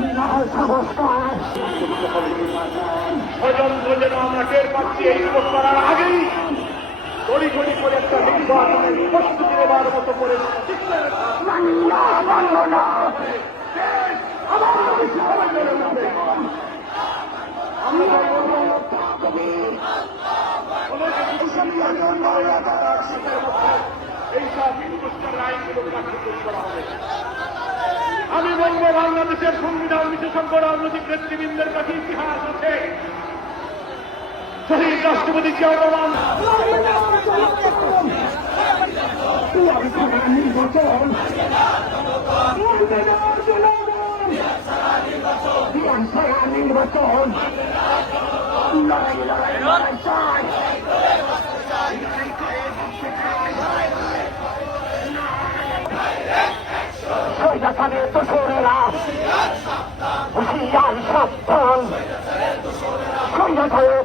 নির্বাচন স্বতন্ত্র যেন আমরা টের পাচ্ছি এই লোক করার আগেই গড়ি গড়ি করে একটা নির্বাচনের প্রস্তুতি নেবার মতো করে এইসব হিন্দুস্তান আইনগুলো কার্যকর করা হবে। আমি বলবো বাংলাদেশের সংবিধান বিশেষজ্ঞ রাজনৈতিক নেতৃবৃন্দের কাছে ইতিহাস আছে। শহীদ রাষ্ট্রপতি জিয়াউর রহমান নির্বাচন স্বৈরাচারের দোসরেরা হুঁশিয়ার সাবধান স্বৈরাচারের